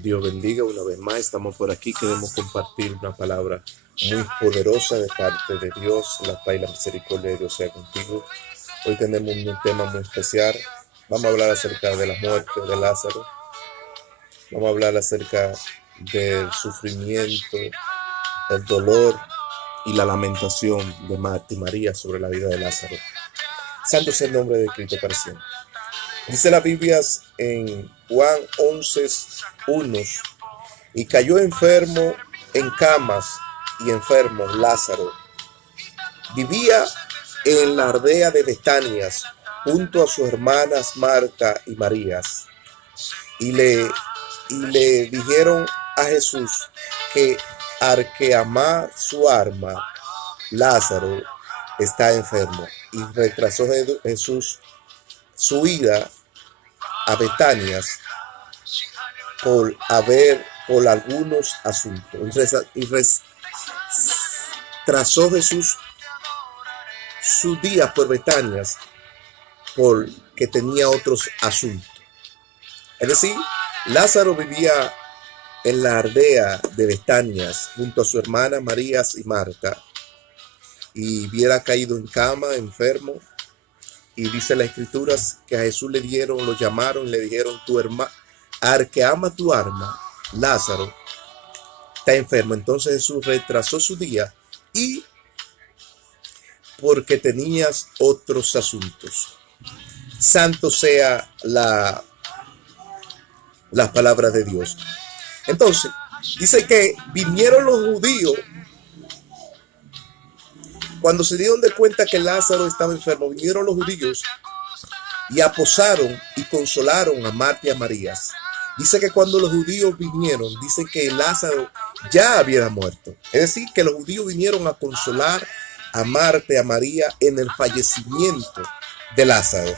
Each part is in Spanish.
Dios bendiga una vez más. Estamos por aquí. Queremos compartir una palabra muy poderosa de parte de Dios. La paz y la misericordia de Dios sea contigo. Hoy tenemos un tema muy especial. Vamos a hablar acerca de la muerte de Lázaro. Vamos a hablar acerca del sufrimiento, el dolor y la lamentación de Marta y María sobre la vida de Lázaro. Santo sea el nombre de Cristo para siempre. Dice la Biblia en Juan 11:1: y cayó enfermo en camas y enfermo Lázaro. Vivía en la aldea de Betania junto a sus hermanas Marta y Marías. Y le dijeron a Jesús que al que ama su alma, Lázaro, está enfermo. Y retrasó Jesús su ida a Betania por algunos asuntos. Y retrasó Jesús su día por Betania porque tenía otros asuntos. Es decir, Lázaro vivía en la aldea de Betania junto a su hermana María y Marta, y hubiera caído en cama, enfermo. Y dice las escrituras que a Jesús lo llamaron, le dijeron: tu hermano, al que ama tu alma, Lázaro, está enfermo. Entonces Jesús retrasó su día y porque tenías otros asuntos. Santo sea la palabra de Dios. Entonces, dice que vinieron los judíos cuando se dieron de cuenta que Lázaro estaba enfermo. Vinieron los judíos y aposaron y consolaron a Marta y a María. Dice que cuando los judíos vinieron, dice que Lázaro ya había muerto. Es decir, que los judíos vinieron a consolar a Marta y a María en el fallecimiento de Lázaro.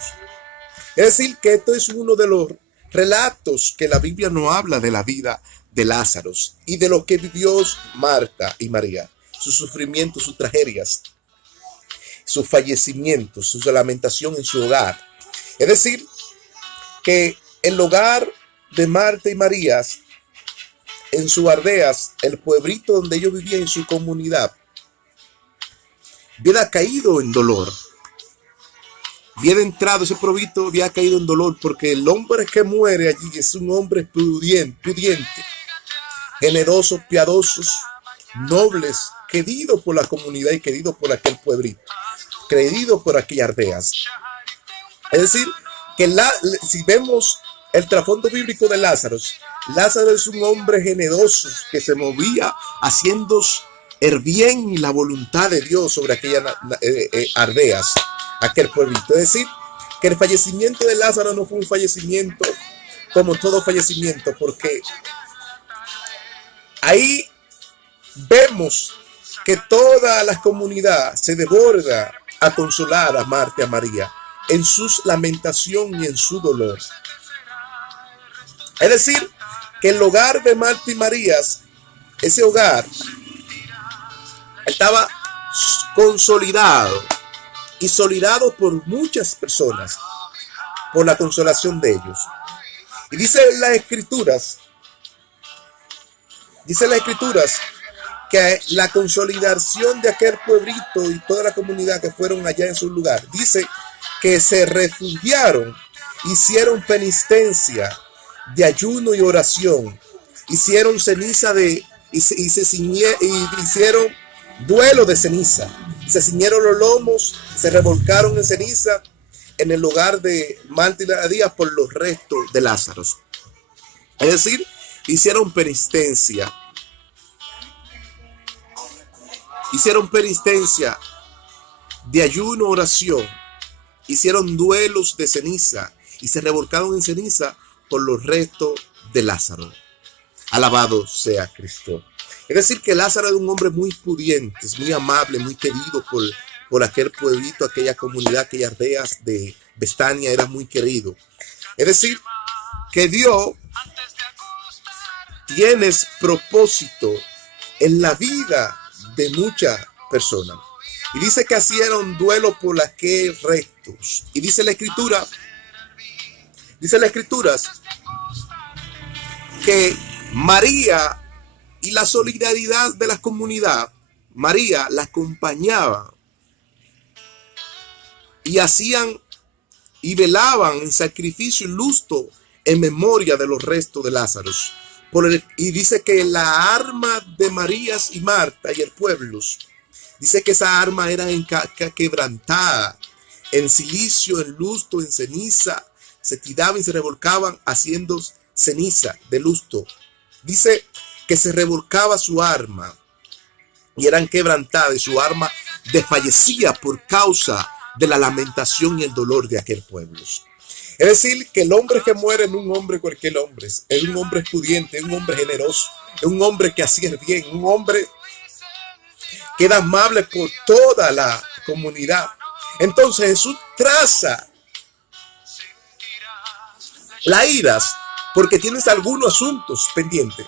Es decir, que esto es uno de los relatos que la Biblia no habla de la vida de Lázaro y de lo que vivió Marta y María, sus sufrimientos, sus tragedias, sus fallecimientos, su lamentación en su hogar. Es decir, que el hogar de Marta y María, en sus aldeas, el pueblito donde ellos vivían, en su comunidad, había caído en dolor. Había entrado, ese pueblito había caído en dolor porque el hombre que muere allí es un hombre pudiente, generoso, piadosos, nobles, querido por la comunidad y querido por aquel pueblito, querido por aquellas aldeas. Es decir, que si vemos el trasfondo bíblico de Lázaro, Lázaro es un hombre generoso que se movía haciendo el bien y la voluntad de Dios sobre aquellas aldeas, aquel pueblito. Es decir, que el fallecimiento de Lázaro no fue un fallecimiento como todo fallecimiento, porque ahí vemos que toda la comunidad se desborda a consolar a Marta y a María en su lamentación y en su dolor. Es decir, que el hogar de Marta y María, ese hogar, estaba consolidado y solidado por muchas personas, por la consolación de ellos. Y dice las escrituras que la consolidación de aquel pueblito y toda la comunidad que fueron allá en su lugar, dice que se refugiaron, hicieron penitencia de ayuno y oración, hicieron ceniza hicieron duelo de ceniza, se ciñeron los lomos, se revolcaron en ceniza en el hogar de Marta y María por los restos de Lázaro. Es decir, hicieron penitencia de ayuno, oración, hicieron duelos de ceniza y se revolcaron en ceniza por los restos de Lázaro. Alabado sea Cristo. Es decir, que Lázaro era un hombre muy pudiente, muy amable, muy querido por aquel pueblito, aquella comunidad, aquellas aldeas de Betania, era muy querido. Es decir, que Dios tiene propósito en la vida de muchas personas. Y dice que hicieron duelo por aquellos restos. Y dice la escritura que María y la solidaridad de la comunidad, María la acompañaba y hacían y velaban en sacrificio y luto en memoria de los restos de Lázaro. Y dice que la arma de María y Marta y el pueblo, dice que esa arma era quebrantada, en silicio, en luto, en ceniza, se tiraban y se revolcaban haciendo ceniza de luto. Dice que se revolcaba su arma y eran quebrantadas y su arma desfallecía por causa de la lamentación y el dolor de aquel pueblo. Es decir, que el hombre que muere no es un hombre cualquier hombre, es un hombre pudiente, es un hombre generoso, es un hombre que hacía el bien, un hombre que era amable por toda la comunidad. Entonces Jesús traza las iras porque tienes algunos asuntos pendientes,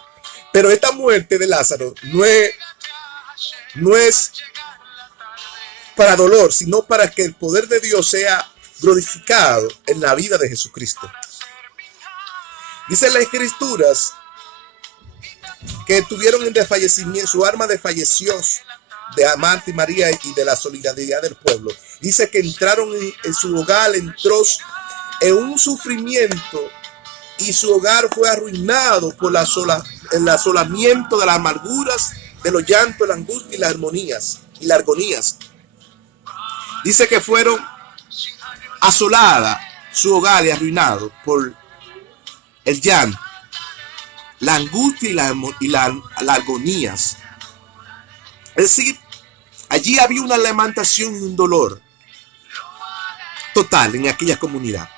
pero esta muerte de Lázaro no es para dolor, sino para que el poder de Dios sea glorificado en la vida de Jesucristo. Dice las Escrituras que tuvieron en desfallecimiento, su arma desfalleció de Marta y María y de la solidaridad del pueblo. Dice que entraron en su hogar, entró en un sufrimiento y su hogar fue arruinado por el asolamiento de las amarguras, de los llantos, la angustia y las agonías. Dice que fueron asoladas su hogar y arruinado por el llanto, la angustia y las agonías. Es decir, allí había una lamentación y un dolor total en aquella comunidad.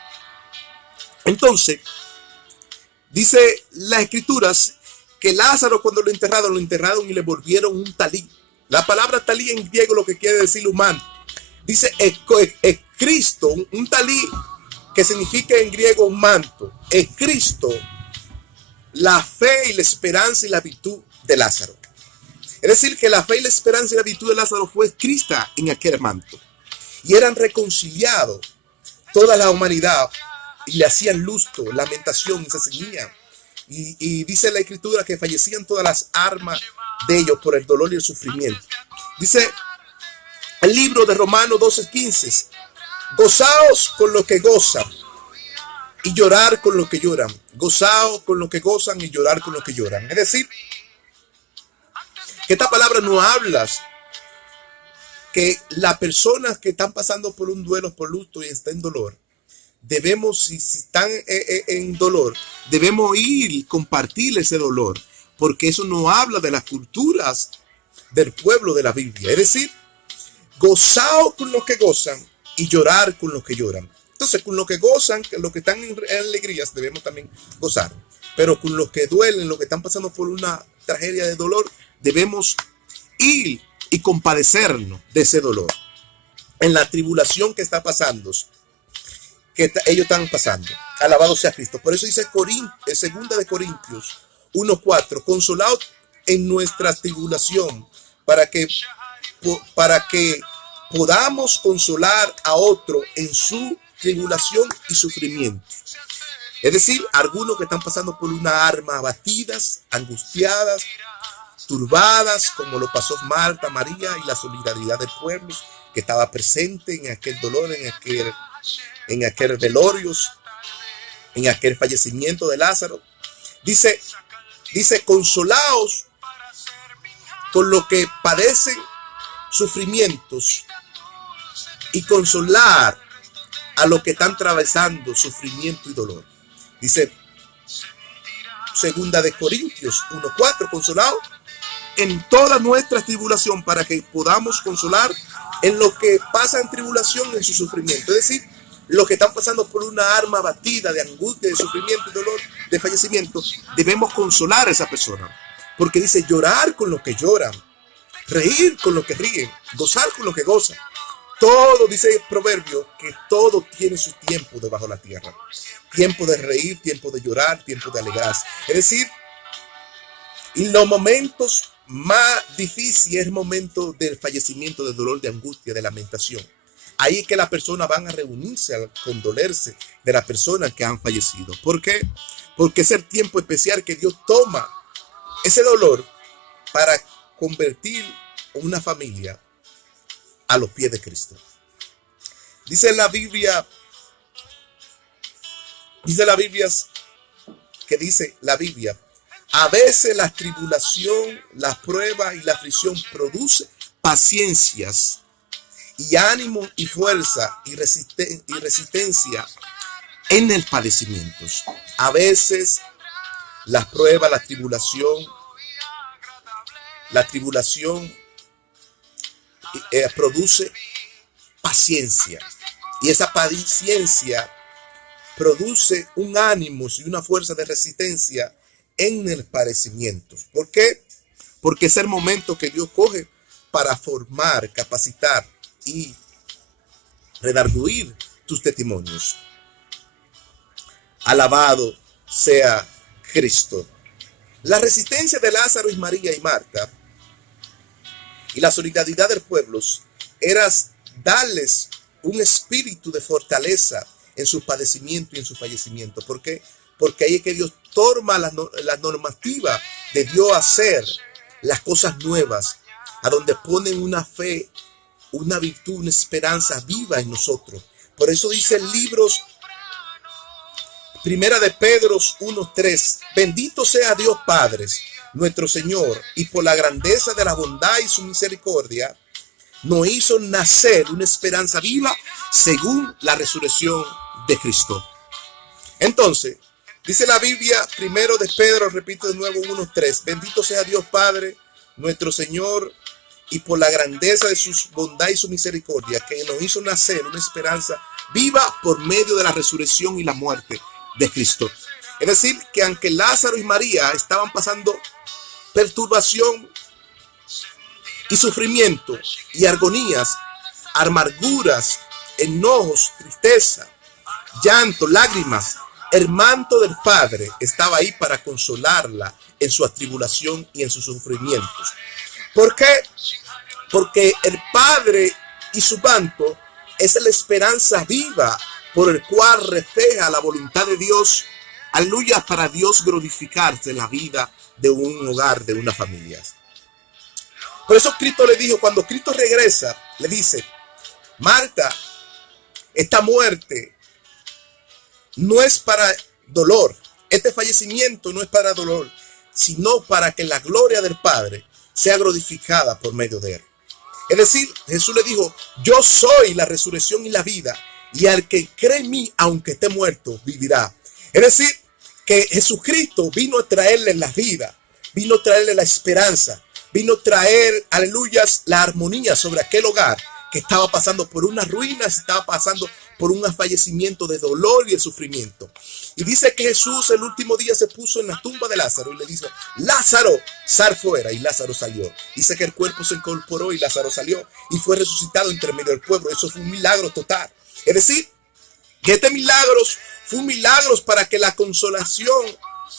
Entonces, dice las Escrituras que Lázaro, cuando lo enterraron y le volvieron un talí. La palabra talí en griego lo que quiere decir humano. Dice Cristo, un talí que significa en griego un manto. Es Cristo la fe y la esperanza y la virtud de Lázaro. Es decir, que la fe y la esperanza y la virtud de Lázaro fue escrita en aquel manto. Y eran reconciliados toda la humanidad y le hacían luto, lamentación y se ceñían. Y dice la Escritura que fallecían todas las armas de ellos por el dolor y el sufrimiento. Dice el libro de Romanos 12:15, gozaos con lo que gozan y llorar con lo que lloran. Gozaos con lo que gozan y llorar con lo que lloran. Es decir, que esta palabra no habla que las personas que están pasando por un duelo, por luto y están en dolor, debemos, si están en dolor, debemos ir y compartir ese dolor, porque eso no habla de las culturas del pueblo de la Biblia. Es decir, gozaos con los que gozan y llorar con los que lloran. Entonces, con los que gozan, los que están en alegrías, debemos también gozar. Pero con los que duelen, los que están pasando por una tragedia de dolor, debemos ir y compadecernos de ese dolor. En la tribulación que está pasando, que ellos están pasando. Alabado sea Cristo. Por eso dice segunda de Corintios 1:4, consolados en nuestra tribulación, para que podamos consolar a otro en su tribulación y sufrimiento. Es decir, algunos que están pasando por una arma, abatidas, angustiadas, turbadas, como lo pasó Marta, María y la solidaridad del pueblo que estaba presente en aquel dolor, en aquel velorio, en aquel fallecimiento de Lázaro. Dice, consolaos con lo que padecen sufrimientos y consolar a los que están atravesando sufrimiento y dolor. Dice segunda de Corintios 1:4, consolados en toda nuestra tribulación, para que podamos consolar en lo que pasa en tribulación, en su sufrimiento. Es decir, los que están pasando por una arma batida de angustia, de sufrimiento, de dolor, de fallecimiento, debemos consolar a esa persona. Porque dice llorar con los que lloran, reír con los que ríen, gozar con los que gozan. Todo, dice el proverbio, que todo tiene su tiempo debajo de la tierra. Tiempo de reír, tiempo de llorar, tiempo de alegrarse. Es decir, en los momentos más difíciles es el momento del fallecimiento, del dolor, de angustia, de lamentación. Ahí es que las personas van a reunirse a condolerse de las personas que han fallecido. ¿Por qué? Porque es el tiempo especial que Dios toma ese dolor para convertir una familia a los pies de Cristo. Dice la Biblia a veces la tribulación, la prueba y la aflicción produce paciencias y ánimo y fuerza y resistencia en el padecimiento. A veces la prueba, la tribulación produce paciencia, y esa paciencia produce un ánimo y una fuerza de resistencia en el padecimiento. ¿Por qué? Porque es el momento que Dios coge para formar, capacitar y redarguir tus testimonios. Alabado sea Cristo. La resistencia de Lázaro y María y Marta y la solidaridad del pueblo era darles un espíritu de fortaleza en su padecimiento y en su fallecimiento. ¿Por qué? Porque ahí es que Dios toma la normativa de Dios hacer las cosas nuevas, a donde ponen una fe, una virtud, una esperanza viva en nosotros. Por eso dice el libro Primera de Pedro 1:3, bendito sea Dios Padre, nuestro Señor, y por la grandeza de la bondad y su misericordia, nos hizo nacer una esperanza viva según la resurrección de Cristo. Entonces, dice la Biblia, primero de Pedro, repito de nuevo 1:3, bendito sea Dios Padre, nuestro Señor, y por la grandeza de su bondad y su misericordia, que nos hizo nacer una esperanza viva por medio de la resurrección y la muerte de Cristo. Es decir, que aunque Lázaro y María estaban pasando perturbación y sufrimiento y agonías, amarguras, enojos, tristeza, llanto, lágrimas, el manto del Padre estaba ahí para consolarla en su atribulación y en sus sufrimientos. ¿Por qué? Porque el Padre y su manto es la esperanza viva por el cual refleja la voluntad de Dios, aleluya, para Dios glorificarse en la vida de un hogar, de una familia. Por eso Cristo le dijo, cuando Cristo regresa, le dice, Marta, esta muerte no es para dolor, este fallecimiento no es para dolor, sino para que la gloria del Padre sea glorificada por medio de él. Es decir, Jesús le dijo, yo soy la resurrección y la vida, y al que cree en mí, aunque esté muerto, vivirá. Es decir, que Jesucristo vino a traerle la vida, vino a traerle la esperanza, vino a traer, aleluyas, la armonía sobre aquel hogar que estaba pasando por unas ruinas, estaba pasando por un fallecimiento de dolor y de sufrimiento. Y dice que Jesús el último día se puso en la tumba de Lázaro y le dijo, Lázaro, sal fuera, y Lázaro salió. Dice que el cuerpo se incorporó y Lázaro salió y fue resucitado entre medio del pueblo. Eso fue un milagro total. Es decir, que este milagro fue un milagro para que la consolación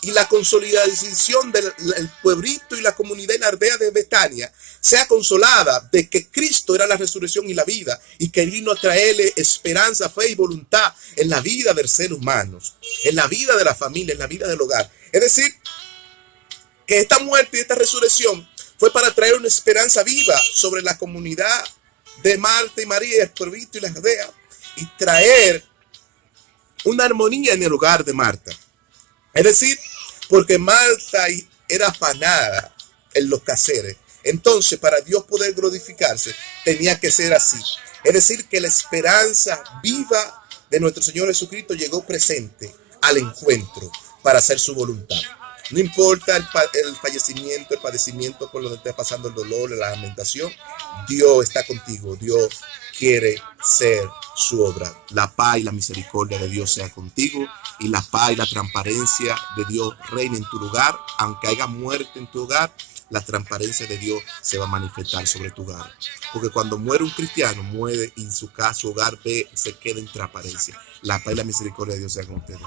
y la consolidación del pueblito y la comunidad en la aldea de Betania sea consolada de que Cristo era la resurrección y la vida, y que vino a traerle esperanza, fe y voluntad en la vida del ser humano, en la vida de la familia, en la vida del hogar. Es decir, que esta muerte y esta resurrección fue para traer una esperanza viva sobre la comunidad de Marta y María, el pueblito y la aldea, y traer una armonía en el hogar de Marta. Es decir, porque Marta era afanada en los quehaceres. Entonces, para Dios poder glorificarse, tenía que ser así. Es decir, que la esperanza viva de nuestro Señor Jesucristo llegó presente al encuentro para hacer su voluntad. No importa el fallecimiento, el padecimiento por lo que esté pasando, el dolor, la lamentación, Dios está contigo. Dios quiere ser su obra. La paz y la misericordia de Dios sea contigo, y la paz y la transparencia de Dios reine en tu lugar. Aunque haya muerte en tu hogar, la transparencia de Dios se va a manifestar sobre tu hogar. Porque cuando muere un cristiano, muere y su hogar se queda en transparencia. La paz y la misericordia de Dios sea con ustedes.